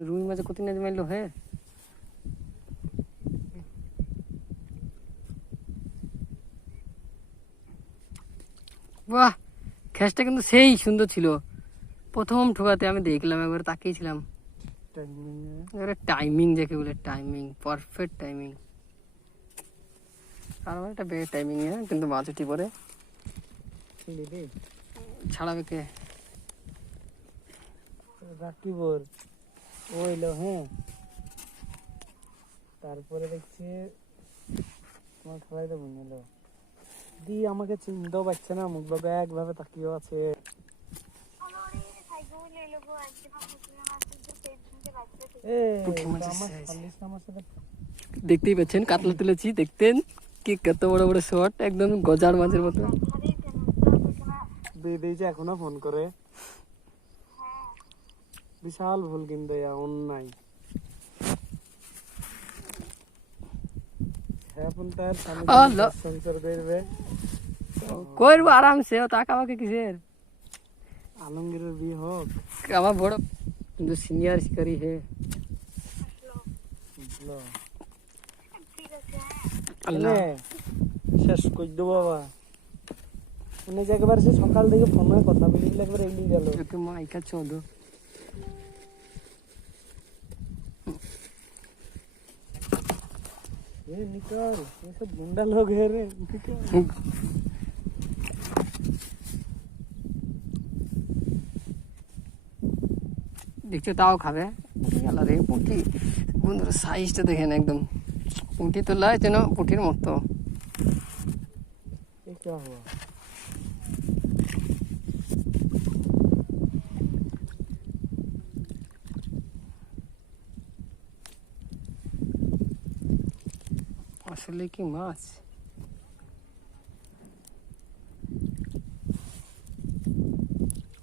রুই মাছে কত না মারলো হে বাহ খেসটা কিন্তু সেই সুন্দর ছিল প্রথম ঠোকাতে আমি দেখলাম একবার তাকিয়েছিলাম এবারে টাইমিং যাকে বলে টাইমিং পারফেক্ট টাইমিং আর আমার একটা বেশ টাইমিং কিন্তু মাছ উঠি পরে ছাড়াবে কে রাকিবর ওইলো হ্যাঁ তারপরে দেখছি তোমার খালাই তো বুঝলো দি আমাকে চিনতেও পারছে না মুখ বাবা একভাবে তাকিয়েও আছে দেখতেই পাচ্ছেন কাতলা তুলেছি দেখতেন কি কত বড় বড় শট একদম গজার মাছের মতো দিয়েছে এখনো ফোন করে বিশাল ভুল কিন্তু অন্যায় করবো আরামসে তাকাবাকে কিসের আলমগীরের বিয়ে হোক আমার বড় কিন্তু সিনিয়র শিকারী হে আল্লাহ শেষ করে দেবো বাবা উনি যে একবার সে সকাল থেকে ফোনে কথা বলে একবার এগিয়ে গেল মাইকা চোদ্দ निकल ये सब गुंडा लोग है रे দেখছো তাও খাবে রে পুঁটি বন্ধুরা সাইজটা দেখেন একদম পুঁটি তোলা যেন পুঁটির মতো ये क्या हुआ আসলে কি মাছ